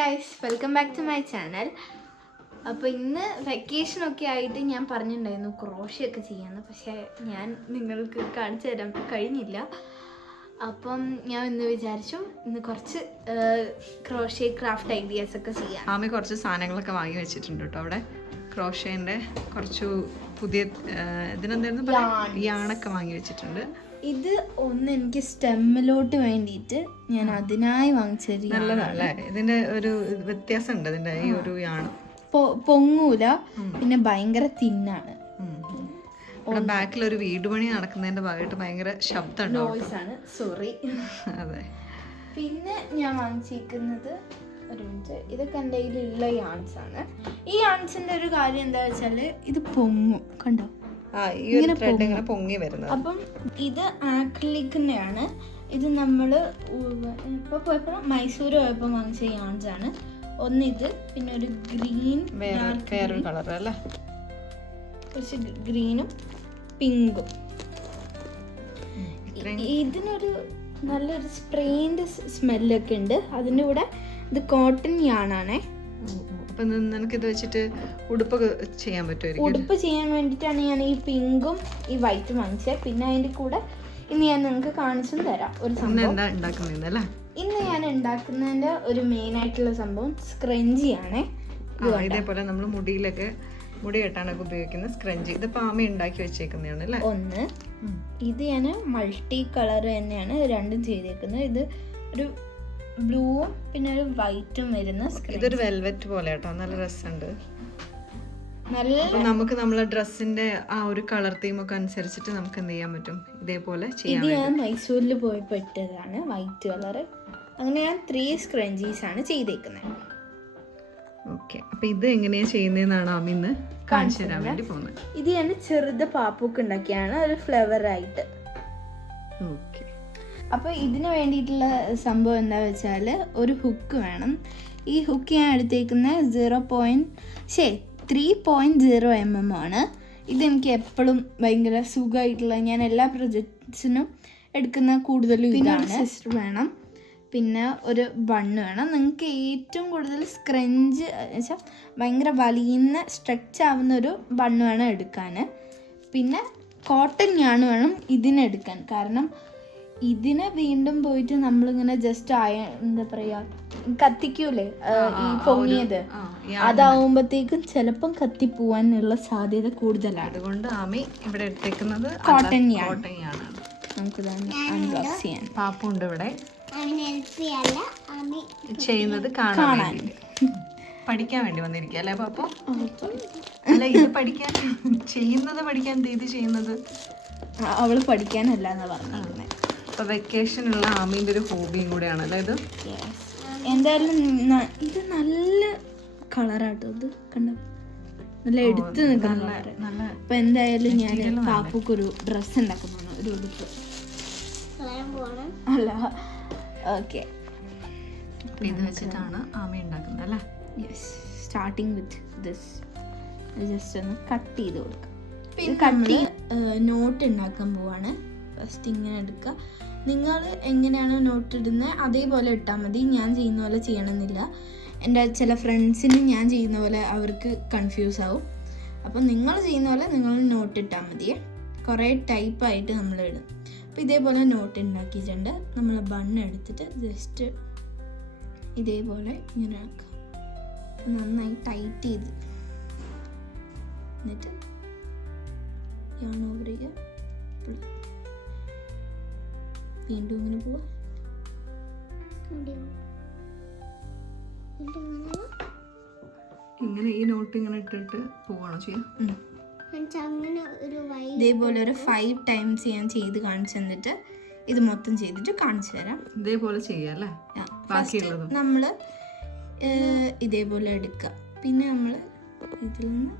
Guys, welcome back to my channel. അപ്പോൾ ഇന്ന് വെക്കേഷനൊക്കെ ആയിട്ട് ഞാൻ പറഞ്ഞിട്ടുണ്ടായിരുന്നു ക്രോഷ്യൊക്കെ ചെയ്യാമെന്ന്. പക്ഷേ ഞാൻ നിങ്ങൾക്ക് കാണിച്ചു തരാൻ കഴിഞ്ഞില്ല. അപ്പം ഞാൻ ഇന്ന് വിചാരിച്ചു ഇന്ന് കുറച്ച് ക്രോഷ്യ ക്രാഫ്റ്റ് ഐഡിയാസ് ഒക്കെ ചെയ്യാം. ആമി കുറച്ച് സാധനങ്ങളൊക്കെ വാങ്ങി വെച്ചിട്ടുണ്ട് കേട്ടോ. അവിടെ ക്രോഷ്യേൻ്റെ കുറച്ച് പുതിയ ഇതിനെന്തായിരുന്നു യാണൊക്കെ വാങ്ങി വെച്ചിട്ടുണ്ട്. ഇത് ഒന്ന് എനിക്ക് സ്റ്റെമ്മിലോട്ട് വേണ്ടിയിട്ട് ഞാൻ അതിനായി വാങ്ങിച്ചത്. നല്ലതല്ലേ? ഇതിന്റെ ഒരു വ്യത്യാസം ഉണ്ട് ഇതിന്റെ ഈ ഒരു യാണ്. പൊങ്ങൂല, പിന്നെ ഭയങ്കര തിന്നാണ്. ബാക്കിൽ ഒരു വീട് പണി നടക്കുന്നതിന്റെ ഭാഗമായിട്ട് ഭയങ്കര ശബ്ദം ആണ്. സോറി. അതെ. പിന്നെ ഞാൻ വാങ്ങിച്ചിരിക്കുന്നത് ഒരു മിനിറ്റ്, ഇതൊക്കെ എൻ്റെ കയ്യിലുള്ള യാൺസ് ആണ്. ഈ യാൺസിന്റെ ഒരു കാര്യം എന്താ വെച്ചാല് ഇത് പൊങ്ങും, കണ്ടോ? പൊങ്ങി വരുന്നത്. അപ്പം ഇത് ആക്രിലിക്കിന്റെയാണ്. ഇത് നമ്മൾ ഇപ്പൊ പോയപ്പോ മൈസൂർ പോയപ്പോ വാങ്ങിച്ച യാൺസ് ആണ്. ഒന്നിത്, പിന്നെ ഒരു ഗ്രീൻ, വേറൊരു കളർ അല്ലേ, കുറച്ച് ഗ്രീനും പിങ്കും. ഇതിനൊരു നല്ലൊരു സ്പ്രേന്റെ സ്മെല്ലൊക്കെ ഉണ്ട്. അതിൻ്റെ കൂടെ ഇത് കോട്ടൺ യാണാണേ. നിനക്കിത് വെച്ചിട്ട് ഉടുപ്പൊക്കെ ചെയ്യാൻ പറ്റുമായിരിക്കും. ഉടുപ്പ് ചെയ്യാൻ വേണ്ടിയിട്ടാണ് ഞാൻ ഈ പിങ്കും ഈ വൈറ്റും വാങ്ങിച്ചത്. പിന്നെ അതിൻ്റെ കൂടെ ഇന്ന് ഞാൻ നിങ്ങൾക്ക് കാണിച്ചും തരാം ഒരു സംഭവം. ഇന്ന് ഞാൻ ഉണ്ടാക്കുന്നതിന്റെ ഒരു മെയിൻ ആയിട്ടുള്ള സംഭവം സ്ക്രഞ്ചി ആണേ. ഇതേപോലെ നമ്മൾ മുടിയിലൊക്കെ മുടി കെട്ടാനൊക്കെ ഉപയോഗിക്കുന്ന സ്ക്രഞ്ചി. ഇത് പാമി ഉണ്ടാക്കി വെച്ചേക്കുന്നതാണ് അല്ലേ? ഒന്ന് ഇത് ഞാൻ മൾട്ടി കളർ തന്നെയാണ് രണ്ടും ചെയ്തേക്കുന്നത്. ഇത് ഒരു ബ്ലൂവും പിന്നെ ഒരു വൈറ്റും വരുന്ന ഇതൊരു വെൽവെറ്റ് പോലെ കേട്ടോ, നല്ല രസമുണ്ട്. നമുക്ക് നമ്മളെ ഡ്രസ്സിന്റെ ആ ഒരു കളർ തീമൊക്കെ അനുസരിച്ചിട്ട് നമുക്ക് എന്ത് ചെയ്യാൻ പറ്റും, ഇതേപോലെ ചെയ്യാൻ. ഇത് ഞാൻ മൈസൂരിൽ പോയപ്പോൾ ഇട്ടതാണ്, വൈറ്റ് കളർ. അങ്ങനെ ഞാൻ 3 സ്ക്രഞ്ചീസ് ആണ് ചെയ്തേക്കുന്നത്. ഓക്കെ, അപ്പൊ ഇത് എങ്ങനെയാ ചെയ്യുന്നതെന്നാണ് ആമി ഇന്ന് കാണിച്ചു തരാൻ വേണ്ടി പോകുന്നത്. ഇത് ഞാൻ ചെറുത് പാപ്പൂക്ക് ഉണ്ടാക്കിയാണ്, ഒരു ഫ്ലവർ ആയിട്ട്. ഓക്കെ, അപ്പോൾ ഇതിന് വേണ്ടിയിട്ടുള്ള സംഭവം എന്താ വെച്ചാൽ ഒരു ഹുക്ക് വേണം. ഈ ഹുക്ക് ഞാൻ എടുത്തേക്കുന്ന 3.0 mm ആണ്. ഇതെനിക്ക് എപ്പോഴും ഭയങ്കര സുഖമായിട്ടുള്ള, ഞാൻ എല്ലാ പ്രൊജക്ട്സിനും എടുക്കുന്ന കൂടുതലും ഇതാണ്. സിസ്റ്റർ വേണം, പിന്നെ ഒരു ബണ്ണ് വേണം. നിങ്ങൾക്ക് ഏറ്റവും കൂടുതൽ സ്ക്രഞ്ച് വെച്ചാൽ ഭയങ്കര വലിയുന്ന സ്ട്രെച്ച് ആവുന്ന ഒരു ബണ്ണ് വേണം എടുക്കാൻ. പിന്നെ കോട്ടൺ യാണ് വേണം ഇതിനെടുക്കാൻ. കാരണം ഇതിനെ വീണ്ടും പോയിട്ട് നമ്മളിങ്ങനെ ജസ്റ്റ് എന്താ പറയാ കത്തിക്കൂലേ ഈ പൊങ്ങിയത്, അതാവുമ്പോഴത്തേക്കും ചിലപ്പം കത്തിപ്പോവാനുള്ള സാധ്യത കൂടുതലാണ്. അതുകൊണ്ട് ആമി ഇവിടെ എടുത്തേക്കുന്നത് കോട്ടൺ യാണ്. നമുക്ക് അൺബോക്സ് ചെയ്യാൻ പാപ്പുണ്ട് ഇവിടെ ചെയ്യുന്നത് കാണാൻ പഠിക്കാൻ വേണ്ടി വന്നിരിക്കുക അല്ലേ പാപ്പു? അല്ല, ഇത് പഠിക്കാൻ ചെയ്യുന്നത് പഠിക്കാൻ ഇത് ചെയ്യുന്നത് അവള് പഠിക്കാനല്ല എന്നാ പറഞ്ഞിരുന്നത്. വെക്കേഷനുള്ള ആമീൻ്റെ ഒരു ഹോബിയും കൂടെയാണ് അല്ലേ ഇത്? എന്തായാലും ഇത് നല്ല കളറാട്ടോ. ഇത് കണ്ടോ, നല്ല എടുത്ത് നിൽക്കുന്ന കളറ്. അപ്പൊ എന്തായാലും ഞാൻ പാപ്പുക്കൊരു ഡ്രസ്സ് ഉണ്ടാക്കുന്നതാണ്, ഒരു ഉടുപ്പ് അല്ല. ഓക്കെ, ഇത് വെച്ചിട്ടാണ് ആമി ഉണ്ടാക്കുന്നത് അല്ലേ? Yes, starting with this. Just ഒന്ന് കട്ട് ചെയ്ത് കൊടുക്കാം. പിന്നെ നോട്ട് ഉണ്ടാക്കാൻ പോവാണ്. ഫസ്റ്റ് ഇങ്ങനെ എടുക്കുക. നിങ്ങൾ എങ്ങനെയാണ് നോട്ട് ഇടുന്നത് അതേപോലെ ഇട്ടാൽ മതി. ഞാൻ ചെയ്യുന്ന പോലെ ചെയ്യണമെന്നില്ല. എൻ്റെ ചില ഫ്രണ്ട്സിന് ഞാൻ ചെയ്യുന്ന പോലെ അവർക്ക് കൺഫ്യൂസ് ആവും. അപ്പം നിങ്ങൾ ചെയ്യുന്ന പോലെ നിങ്ങൾ നോട്ട് ഇട്ടാൽ മതിയേ. കുറേ ടൈപ്പായിട്ട് നമ്മൾ ഇടും. അപ്പോൾ ഇതേപോലെ നോട്ട് ഉണ്ടാക്കിയിട്ടുണ്ട്. നമ്മൾ ബണ്ണ് എടുത്തിട്ട് ജസ്റ്റ് ഇതേപോലെ ഇങ്ങനെ ആക്കുക. നന്നായി ടൈറ്റ് ചെയ്ത് എന്നിട്ട് യാൺ ഓവർ ചെയ്യുക. വീണ്ടും ഇങ്ങനെ പോവാ. ഇങ്ങനെ ഈ നോട്ട് ഇങ്ങനെ ഇട്ടിട്ട് പോവാണോ ചെയ്യാം? ഇതേപോലെ ഒരു 5 ടൈംസ് ഞാൻ ചെയ്ത് കാണിച്ചു തന്നിട്ട് ഇത് മൊത്തം ചെയ്തിട്ട് കാണിച്ചു തരാം. ഇതേപോലെ ചെയ്യാം അല്ലേ? നമ്മൾ ഇതേപോലെ എടുക്കുക. പിന്നെ നമ്മൾ ഇതിൽ നിന്ന്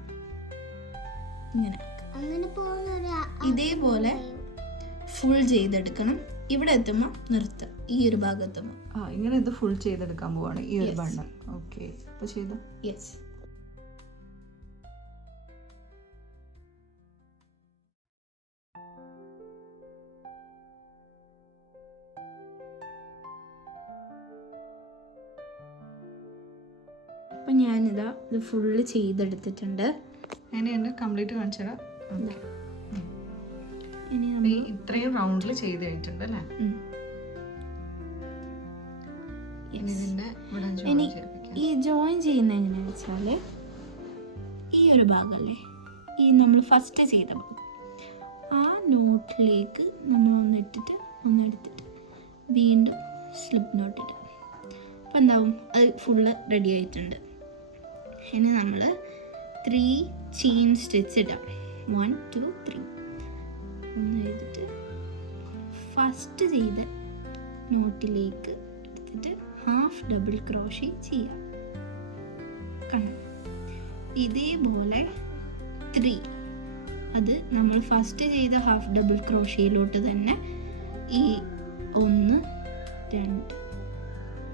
ഇങ്ങനെ ഇതേപോലെ ഫുൾ ചെയ്തെടുക്കണം. ഇവിടെ എത്തുമ്പോൾ നിർത്തുക. ഈ ഒരു ഭാഗം എത്തുമ്പോൾ ഇങ്ങനെ ഇത് ഫുൾ ചെയ്തെടുക്കാൻ പോവാണ് ഈ ഒരു ബണ്ണ്. ഓക്കെ, അപ്പോൾ ചെയ്തോ. യെസ്. അപ്പം ഞാനിതാ ഇത് ഫുള്ള് ചെയ്തെടുത്തിട്ടുണ്ട്. അങ്ങനെയുണ്ട് കംപ്ലീറ്റ് കാണിച്ചടാ. ഇനി ഇത്രയും റൗണ്ടിൽ ചെയ്ത് കഴിഞ്ഞിട്ടുണ്ട് അല്ലേ? ഇനി ഈ ജോയിൻ ചെയ്യുന്ന എങ്ങനെയാണെന്ന് വെച്ചാൽ ഈ ഒരു ഭാഗമല്ലേ, ഈ നമ്മൾ ഫസ്റ്റ് ചെയ്ത ഭാഗം, ആ നോട്ടിലേക്ക് നമ്മൾ ഒന്നിട്ടിട്ട് ഒന്നെടുത്തിട്ട് വീണ്ടും സ്ലിപ്പ് നോട്ട് ഇടുക. അപ്പം എന്താവും, അത് ഫുള്ള് റെഡി ആയിട്ടുണ്ട്. ഇനി നമ്മൾ 3 ചെയിൻ സ്റ്റിച്ച് ഇടാം. 1 2 3 ഒന്ന് ചെയ്തിട്ട് ഫസ്റ്റ് ചെയ്ത നോട്ടിലേക്ക് എടുത്തിട്ട് ഹാഫ് ഡബിൾ ക്രോഷേ ചെയ്യാം. കണ്ടോ, ഇതേപോലെ 3, അത് നമ്മൾ ഫസ്റ്റ് ചെയ്ത ഹാഫ് ഡബിൾ ക്രോഷയിലോട്ട് തന്നെ ഈ 1 2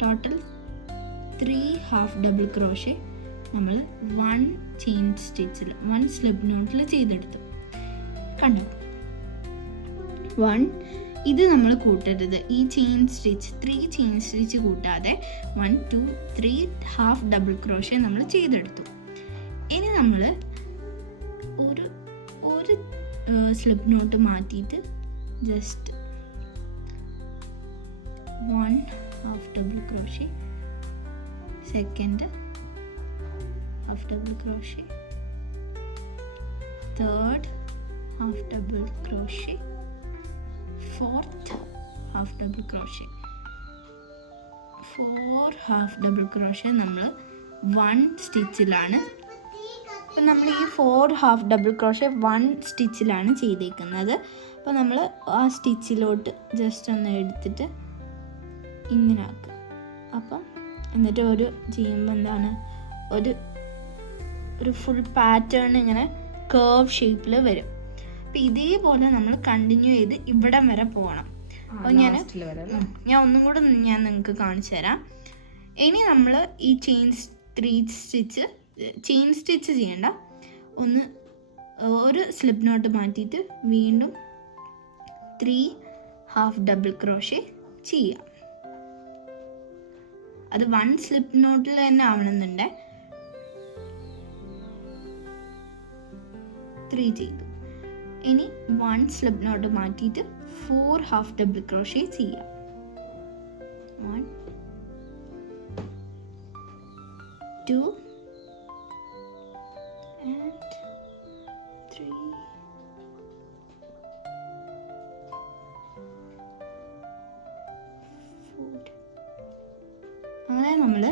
ടോട്ടൽ 3 ഹാഫ് ഡബിൾ ക്രോഷേ നമ്മൾ 1 ചെയിൻ സ്റ്റിച്ചിൽ 1 സ്ലിപ്പ് നോട്ടിൽ ചെയ്തെടുത്തു. കണ്ടോ, 1 ഇത് നമ്മൾ കൂട്ടരുത്. ഈ ചെയിൻ സ്റ്റിച്ച് 3 ചെയിൻ സ്റ്റിച്ച് കൂട്ടാതെ 1 2 3 ഹാഫ് ഡബിൾ ക്രോഷേ നമ്മൾ ചെയ്തെടുത്തു. ഇനി നമ്മൾ ഒരു സ്ലിപ്പ് നോട്ട് മാറ്റിയിട്ട് just 1 half double crochet, second half double crochet, third half double crochet, fourth half double crochet, 4 half double crochet നമ്മൾ 1 സ്റ്റിച്ചിലാണ്. അപ്പം നമ്മൾ ഈ 4 ഹാഫ് ഡബിൾ ക്രോഷേ 1 സ്റ്റിച്ചിലാണ് ചെയ്തേക്കുന്നത്. അപ്പോൾ നമ്മൾ ആ സ്റ്റിച്ചിലോട്ട് ജസ്റ്റ് ഒന്ന് എടുത്തിട്ട് ഇങ്ങനെ ആക്കുക. അപ്പം എന്നിട്ട് ഒരു ചെയ്യുമ്പോൾ എന്താണ്, ഒരു ഫുൾ പാറ്റേൺ ഇങ്ങനെ കേർവ് ഷേപ്പിൽ വരും. അപ്പം ഇതേപോലെ നമ്മൾ കണ്ടിന്യൂ ചെയ്ത് ഇവിടം വരെ പോകണം. അപ്പോൾ ഞാൻ ഒന്നും കൂടെ ഞാൻ നിങ്ങൾക്ക് കാണിച്ചു തരാം. ഇനി നമ്മൾ ഈ ചെയിൻ സ്റ്റിച്ച് ചെയ്യണ്ട, ഒരു സ്ലിപ്പ് നോട്ട് മാറ്റിയിട്ട് വീണ്ടും 3 ഹാഫ് ഡബിൾ ക്രോഷേ ചെയ്യാം. അത് 1 സ്ലിപ്പ് നോട്ടിൽ തന്നെ ആവണമെന്നുണ്ട്. 3 ചെയ്തു. ഇനി 1 സ്ലിപ്പ് നോട്ട് മാറ്റിയിട്ട് 4 ഹാഫ് ഡബിൾ ക്രോഷേ ചെയ്യാം. 1 2 and 3 4. അങ്ങനെ നമ്മൾ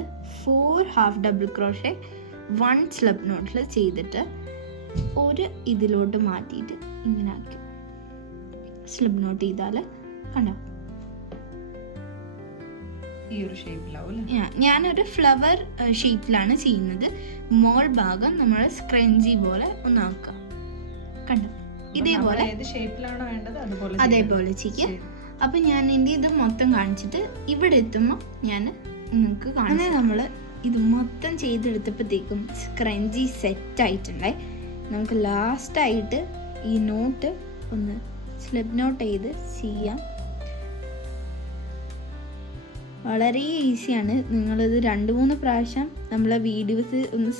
4 ഹാഫ് ഡബിൾ ക്രോഷേ 1 സ്ലിപ്പ് നോട്ടിൽ ചെയ്തിട്ട് ഒരു ഇതിലോട്ട് മാറ്റിയിട്ട് ഇങ്ങനെ ആക്കി സ്ലിപ്പ് നോട്ട് ചെയ്താൽ കണ്ടോ, ഈ ഒരു ഷേപ്പിലാവും. ഞാനൊരു ഫ്ലവർ ഷേപ്പിലാണ് ചെയ്യുന്നത്. മോൾ ഭാഗം നമ്മൾ സ്ക്രഞ്ചി പോലെ ഒന്നാക്കുക. കണ്ടോ, ഇതേപോലെ അതേപോലെ ചെയ്യുക. അപ്പം ഞാൻ എൻ്റെ ഇത് മൊത്തം കാണിച്ചിട്ട് ഇവിടെ എത്തുമ്പോൾ ഞാൻ നിങ്ങൾക്ക് കാണാൻ, നമ്മൾ ഇത് മൊത്തം ചെയ്തെടുത്തപ്പോഴത്തേക്കും സ്ക്രഞ്ചി സെറ്റായിട്ടുണ്ടേ. നമുക്ക് ലാസ്റ്റായിട്ട് ഈ നോട്ട് ഒന്ന് സ്ലിപ്പ് നോട്ട് ചെയ്ത് ചെയ്യാം. വളരെ ഈസിയാണ്. നിങ്ങളിത് 2-3 പ്രാവശ്യം നമ്മളെ വീഡിയോസ് ഒന്ന്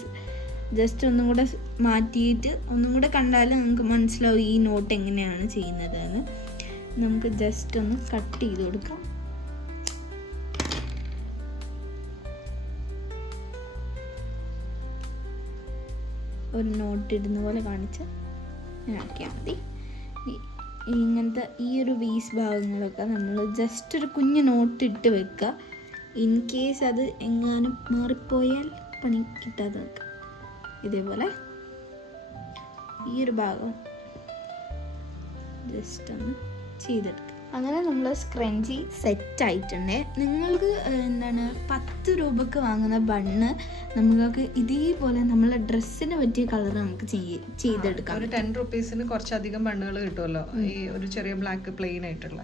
ജസ്റ്റ് ഒന്നും കൂടെ മാറ്റിയിട്ട് ഒന്നും കൂടെ കണ്ടാൽ നിങ്ങൾക്ക് മനസ്സിലാവും ഈ നോട്ട് എങ്ങനെയാണ് ചെയ്യുന്നത് എന്ന്. നമുക്ക് ജസ്റ്റ് ഒന്ന് കട്ട് ചെയ്ത് കൊടുക്കാം. ഒരു നോട്ട് ഇടുന്ന പോലെ കാണിച്ച് ആക്കിയാൽ മതി. ഇങ്ങനത്തെ ഈ ഒരു വീസ് ഭാഗങ്ങളൊക്കെ നമ്മൾ ജസ്റ്റ് ഒരു കുഞ്ഞ് നോട്ട് ഇട്ട് വെക്കുക. ഇൻ കേസ് അത് എങ്ങാനും മാറിപ്പോയാൽ പണി കിട്ടാതെ വെക്കുക. ഇതേപോലെ ഈ ഒരു ഭാഗം ജസ്റ്റ് ഒന്ന് ചെയ്തെടുക്കുക. അങ്ങനെ നമ്മൾ സ്ക്രഞ്ചി സെറ്റായിട്ടുണ്ട്. നിങ്ങൾക്ക് 10 രൂപക്ക് വാങ്ങുന്ന ബണ്ണ് നമുക്ക് ഇതേപോലെ നമ്മളെ ഡ്രസ്സിന് പറ്റിയ കളർ നമുക്ക് ചെയ്തെടുക്കാം. ഒരു 10 റുപ്പീസിന് കുറച്ചധികം ബണ്ണുകൾ കിട്ടുമല്ലോ, ഈ ഒരു ചെറിയ ബ്ലാക്ക് പ്ലെയിൻ ആയിട്ടുള്ള.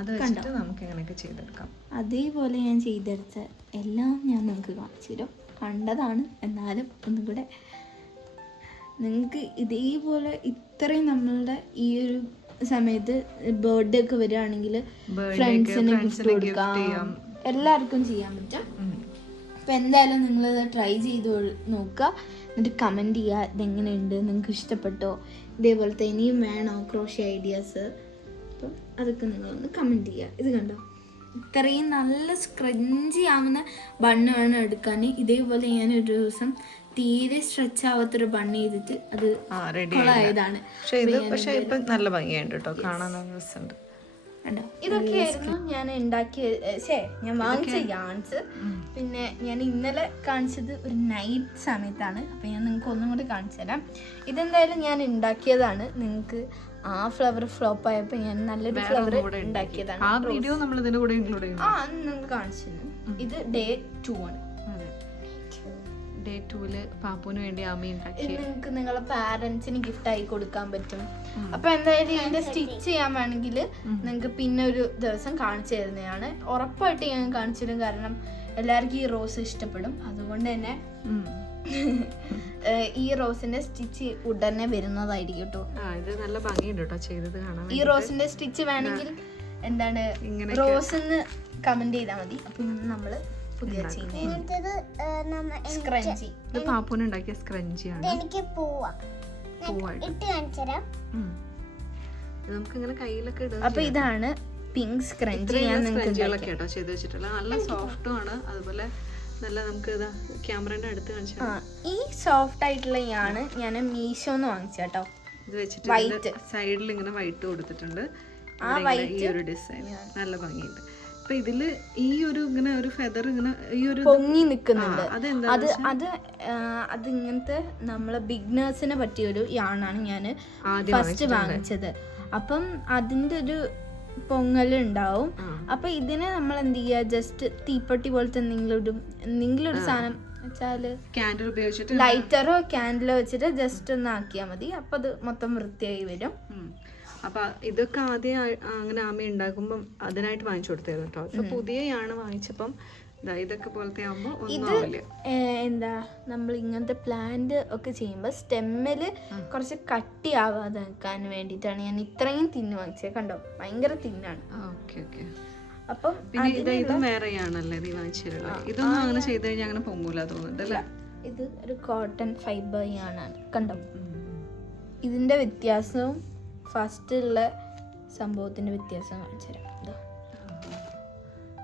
അത് വെച്ചിട്ട് നമുക്ക് ഇങ്ങനെയൊക്കെ ചെയ്തെടുക്കാം. അതേപോലെ ഞാൻ ചെയ്തെടുത്ത എല്ലാം ഞാൻ നിങ്ങൾക്ക് കാണിച്ചു തരും. കണ്ടതാണ്, എന്നാലും ഒന്നും കൂടെ നിങ്ങൾക്ക് ഇതേപോലെ ഇത്രയും നമ്മളുടെ ഈ ഒരു സമയത്ത് ബർത്ത്ഡേ ഒക്കെ വരികയാണെങ്കിൽ ഫ്രണ്ട്സിന് ഗിഫ്റ്റ് കൊടുക്കാം, എല്ലാവർക്കും ചെയ്യാൻ പറ്റും. അപ്പോൾ എന്തായാലും നിങ്ങളിത് ട്രൈ ചെയ്ത് നോക്കുക, എന്നിട്ട് കമൻറ്റ് ചെയ്യുക ഇതെങ്ങനെയുണ്ട്, നിങ്ങൾക്ക് ഇഷ്ടപ്പെട്ടോ, ഇതേപോലത്തെ ഇനിയും വേണോ ക്രോഷ്യ ഐഡിയാസ്. അപ്പം അതൊക്കെ നിങ്ങളൊന്ന് കമൻറ്റ് ചെയ്യുക. ഇത് കണ്ടോ, ഇത്രയും നല്ല സ്ക്രഞ്ചി ആവുന്ന ബണ്ണ് വേണം എടുക്കാൻ. ഇതേപോലെ ഞാനൊരു ദിവസം തീരെ സ്ട്രെച്ച് ആവാത്തൊരു ബണ്ണ് ചെയ്തിട്ട് അത് ആയതാണ്. പക്ഷേ ഇപ്പം നല്ല ഭംഗിയുണ്ട് കേട്ടോ, കാണാൻ രസമുണ്ട്. ഇതൊക്കെയായിരുന്നു ഞാൻ ഞാൻ വാങ്ങിച്ച യാൺസ്. പിന്നെ ഞാൻ ഇന്നലെ കാണിച്ചത് ഒരു നൈറ്റ് സമയത്താണ്. അപ്പം ഞാൻ നിങ്ങൾക്ക് ഒന്നും കൂടി കാണിച്ചു തരാം. ഇതെന്തായാലും ഞാൻ ഉണ്ടാക്കിയതാണ്. നിങ്ങൾക്ക് ആ ഫ്ലവർ ഫ്ലോപ്പ് ആയപ്പോൾ ഞാൻ നല്ലൊരു ഫ്ലവർ ഉണ്ടാക്കിയതാണ്. നിങ്ങൾക്ക് കാണിച്ചു തരും. ഇത് ഡേ 2 ആണ്. ഡേ 2 പാപ്പുവിന് വേണ്ടി ആമി ഉണ്ടാക്കി. നിങ്ങൾക്ക് നിങ്ങളെ പാരന്റ്സിന് ഗിഫ്റ്റ് ആയി കൊടുക്കാൻ പറ്റും. അപ്പൊ എന്തായാലും ഇതിന്റെ സ്റ്റിച്ച് ചെയ്യാൻ വേണമെങ്കിൽ നിങ്ങൾക്ക് പിന്നെ ഒരു ദിവസം കാണിച്ചു തരുന്നതാണ്. ഉറപ്പായിട്ട് ഞാൻ കാണിച്ചു തരും, കാരണം എല്ലാവർക്കും ഈ റോസ് ഇഷ്ടപ്പെടും. അതുകൊണ്ട് തന്നെ ഈ റോസിന്റെ സ്റ്റിച്ച് ഉടനെ വരുന്നതായിരിക്കും കേട്ടോ. ഇത് നല്ല ഭംഗിയുണ്ട് കേട്ടോ ചെയ്തത് കാണാൻ. ഈ റോസിന്റെ സ്റ്റിച്ച് വേണമെങ്കിൽ എന്താണ് റോസ് എന്ന് കമന്റ് ചെയ്താൽ മതി. അപ്പൊ നമ്മള് പുതിയ സ്ക്രഞ്ചി, ഇത് പാപ്പുന് ഉണ്ടാക്കിയ സ്ക്രഞ്ചിയാണ്. നമുക്ക് ഇങ്ങനെ കയ്യിലൊക്കെ ഇടാം. അപ്പൊ ഇതാണ് പിങ്ക് സ്ക്രഞ്ചി. സ്ക്രഞ്ചികളൊക്കെ കേട്ടോ ചെയ്ത് വെച്ചിട്ടുള്ള നല്ല സോഫ്റ്റും ആണ്. അതുപോലെ നല്ല നമുക്ക് ഇതാ ക്യാമറയുടെ അടുത്ത് കാണിച്ചാൽ ഈ സോഫ്റ്റ് ആയിട്ടുള്ളതാണ് ഞാൻ മീഷോന്ന് വാങ്ങിച്ച കേട്ടോ. ഇത് വെച്ചിട്ട് സൈഡിൽ ഇങ്ങനെ വൈറ്റ് കൊടുത്തിട്ടുണ്ട്. ഈ ഒരു ഡിസൈൻ നല്ല ഭംഗിയുണ്ട്. അപ്പൊ ഇതില് ഈ ഒരു ഇങ്ങനെ ഒരു ഫെദർ ഇങ്ങനെ ഈ ഒരു പൊങ്ങി നിൽക്കുന്നുണ്ട്. അത് ഇങ്ങനത്തെ നമ്മളെ ബിഗ്നേഴ്സിനെ പറ്റിയൊരു യാണാണ് ഞാൻ ഫസ്റ്റ് വാങ്ങിച്ചത്. അപ്പം അതിന്റെ ഒരു പൊങ്ങലുണ്ടാവും. അപ്പൊ ഇതിനെ നമ്മൾ എന്ത് ചെയ്യുക, ജസ്റ്റ് തീപ്പെട്ടി പോലത്തെ എന്തെങ്കിലും ഒരു സാധനം വെച്ചാല് ക്യാൻഡിൽ ഉപയോഗിച്ചിട്ട് ലൈറ്ററോ ക്യാൻഡിലോ വെച്ചിട്ട് ജസ്റ്റ് ഒന്ന് ആക്കിയാൽ മതി. അപ്പൊ അത് മൊത്തം വൃത്തിയായി വരും. അപ്പൊ ഇതൊക്കെ ആദ്യം അങ്ങനെ ആമി ഉണ്ടാക്കുമ്പം അതിനായിട്ട് വാങ്ങിച്ചു കൊടുത്തായിരുന്നു കേട്ടോ. ഇപ്പൊ പുതിയാണ് വാങ്ങിച്ചപ്പം ഇതൊക്കെ പോലത്തെ ആകുമ്പോൾ ഒന്നും എന്താ നമ്മൾ ഇങ്ങനത്തെ പ്ലാന്റ് ഒക്കെ ചെയ്യുമ്പോൾ സ്റ്റെമ്മില് കുറച്ച് കട്ടിയാവാതെ നിൽക്കാൻ വേണ്ടിയിട്ടാണ് ഞാൻ ഇത്രയും തിന്ന് വാങ്ങിച്ചത്. കണ്ടോ, ഭയങ്കര തിന്നാണ്. അപ്പം ഇതും വേറെയാണല്ലേ നീ വാങ്ങിച്ചിട്ടുള്ളത്? ഇതൊന്നും അങ്ങനെ ചെയ്ത് കഴിഞ്ഞാൽ അങ്ങനെ പൊങ്ങൂല തോന്നുന്നുണ്ട് അല്ലേ? ഇത് ഒരു കോട്ടൺ ഫൈബർ ആണ്. കണ്ടോ, ഇതിന്റെ വ്യത്യാസവും ഫസ്റ്റ് ഉള്ള സംഭവത്തിന്റെ വ്യത്യാസം കാണിച്ചു തരാം.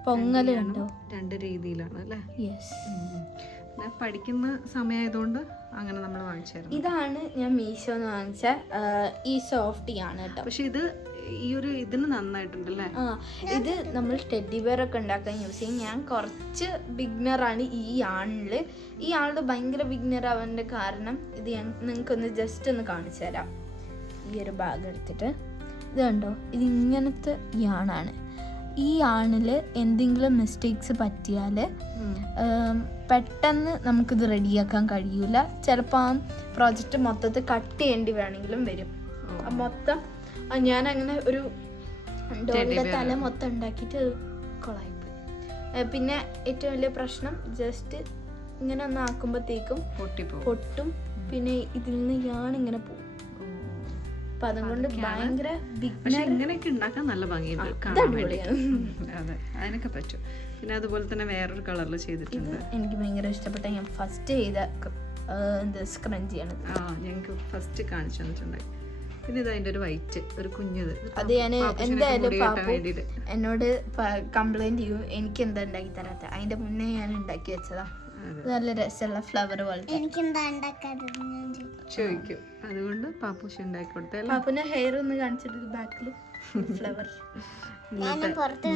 പൊങ്ങല് കണ്ടോ, രണ്ട് രീതിയിലാണ് അല്ലേ? യെസ്. പഠിക്കുന്ന സമയമായതുകൊണ്ട് അങ്ങനെ നമ്മൾ വാങ്ങിച്ചായിരുന്നു. ഇതാണ് ഞാൻ മീഷോന്ന് വാങ്ങിച്ച ഈ സോഫ്റ്റി ആണ് കേട്ടോ. പക്ഷെ ഇത് ഈ ഒരു ഇതിന് നന്നായിട്ടുണ്ടല്ലേ. ഇത് നമ്മൾ ടെഡി ബെയർ ഒക്കെ ഉണ്ടാക്കാൻ യൂസ് ചെയ്യും. ഞാൻ കുറച്ച് ബിഗ്നറാണ് ഈ ആളില്. ഈ ആളുടെ ഭയങ്കര ബിഗ്നർ ആവാൻ്റെ കാരണം ഇത് ഞാൻ നിങ്ങൾക്കൊന്ന് ജസ്റ്റ് ഒന്ന് കാണിച്ചു തരാം. ഈ ഒരു ഭാഗം എടുത്തിട്ട് ഇത് കണ്ടോ, ഇത് ഇങ്ങനത്തെ യാണാണ്. ഈ ആണിൽ എന്തെങ്കിലും മിസ്റ്റേക്സ് പറ്റിയാൽ പെട്ടെന്ന് നമുക്കിത് റെഡിയാക്കാൻ കഴിയൂല. ചിലപ്പോൾ ആ പ്രോജക്റ്റ് മൊത്തത്തിൽ കട്ട് ചെയ്യേണ്ടി വേണമെങ്കിലും വരും. മൊത്തം ഞാനങ്ങനെ ഒരു ഡോളിൻ്റെ തല മൊത്തം ഉണ്ടാക്കിയിട്ട് കൊളായിപ്പോയി. പിന്നെ ഏറ്റവും വലിയ പ്രശ്നം ജസ്റ്റ് ഇങ്ങനെ ഒന്ന് ആക്കുമ്പോഴത്തേക്കും പൊട്ടും. പിന്നെ ഇതിൽ നിന്ന് ഞാനിങ്ങനെ പോകും. അപ്പൊ അതുകൊണ്ട് ഭയങ്കര ഇങ്ങനെയൊക്കെ ഉണ്ടാക്കാൻ നല്ല ഭംഗിയുണ്ട്. അതെ, അതിനൊക്കെ പറ്റും. പിന്നെ അതുപോലെ തന്നെ വേറൊരു കളറിൽ ചെയ്തിട്ടുണ്ട്. എനിക്ക് ഭയങ്കര ഇഷ്ടപ്പെട്ട ഞാൻ ഫസ്റ്റ് ചെയ്ത സ്ക്രഞ്ചിയാണ്. ഞങ്ങൾക്ക് ഫസ്റ്റ് കാണിച്ചു തന്നിട്ടുണ്ടായി. പിന്നെ ഇത് അതിന്റെ ഒരു വൈറ്റ് ഒരു കുഞ്ഞത്. അത് ഞാൻ എന്തായാലും പാപ്പു എന്നോട് കംപ്ലൈന്റ് ചെയ്യും, എനിക്ക് എന്താ ഉണ്ടാക്കി തരാത്ത. അതിന്റെ മുന്നേ ഞാൻ ഉണ്ടാക്കി വെച്ചതാ. നല്ല രസമുള്ള ഫ്ലവർ പോലത്തെ ചോദിക്കും. അതുകൊണ്ട് പാപ്പൂഷ ഉണ്ടാക്കി കൊടുത്ത പാപ്പുന്റെ ഹെയർ ഒന്ന് കാണിച്ചിട്ട് ബാക്കിൽ ഫ്ലവർ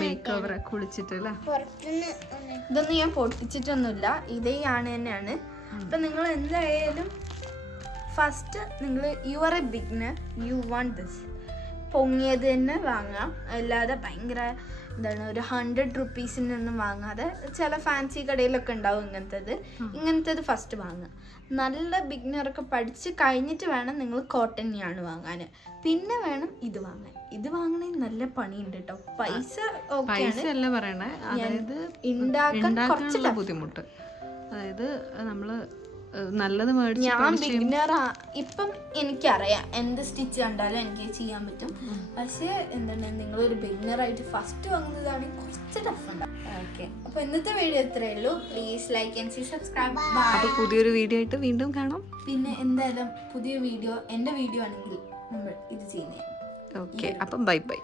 മേക്ക് ഓവർ കുളിച്ചിട്ടല്ല. ഇതൊന്നും ഞാൻ പൊട്ടിച്ചിട്ടൊന്നുമില്ല, ഇതേ ആണ് തന്നെയാണ്. അപ്പൊ നിങ്ങൾ എന്തായാലും ഫസ്റ്റ് നിങ്ങൾ you are a beginner, you want this, പൊങ്ങിയത് തന്നെ വാങ്ങാം. അല്ലാതെ ഭയങ്കര എന്താണ് ഒരു 100 റുപ്പീസിനൊന്നും വാങ്ങാതെ ചില ഫാൻസി കടയിലൊക്കെ ഉണ്ടാവും ഇങ്ങനത്തേത് ഫസ്റ്റ് വാങ്ങുക. നല്ല ബിഗിനറൊക്കെ പഠിച്ച് കഴിഞ്ഞിട്ട് വേണം നിങ്ങൾ കോട്ടൺ യാണ് വാങ്ങാൻ. പിന്നെ വേണം ഇത് വാങ്ങാൻ. ഇത് വാങ്ങണേ നല്ല പണിയുണ്ട് കേട്ടോ. പൈസ അല്ല പറയണേ, അതായത് ഉണ്ടാക്കാൻ കുറച്ച് ബുദ്ധിമുട്ട്. അതായത് നമ്മള് നല്ലത് മേടിച്ച് ഞാൻ ബിഗിനർ ഇപ്പം എനിക്കറിയാം എന്ത് സ്റ്റിച്ച് കണ്ടാലും എനിക്ക് ചെയ്യാൻ പറ്റും. പക്ഷേ എന്താണ് നിങ്ങളൊരു ബിഗിനറായിട്ട് ഫസ്റ്റ് വാങ്ങുന്നതാണെങ്കിൽ കുറച്ച് ടഫ് ഉണ്ടാവും. ഓക്കെ, അപ്പോൾ ഇന്നത്തെ വീഡിയോ ഇത്രയേ ഉള്ളൂ. Please like and subscribe. അപ്പോൾ പുതിയൊരു വീഡിയോ ആയിട്ട് വീണ്ടും കാണാം. പിന്നെ എന്തായാലും പുതിയ വീഡിയോ എൻ്റെ വീഡിയോ ആണെങ്കിൽ നമ്മൾ ഇത് ചെയ്യുന്നതാണ്. ഓക്കെ, അപ്പം ബൈ ബൈ.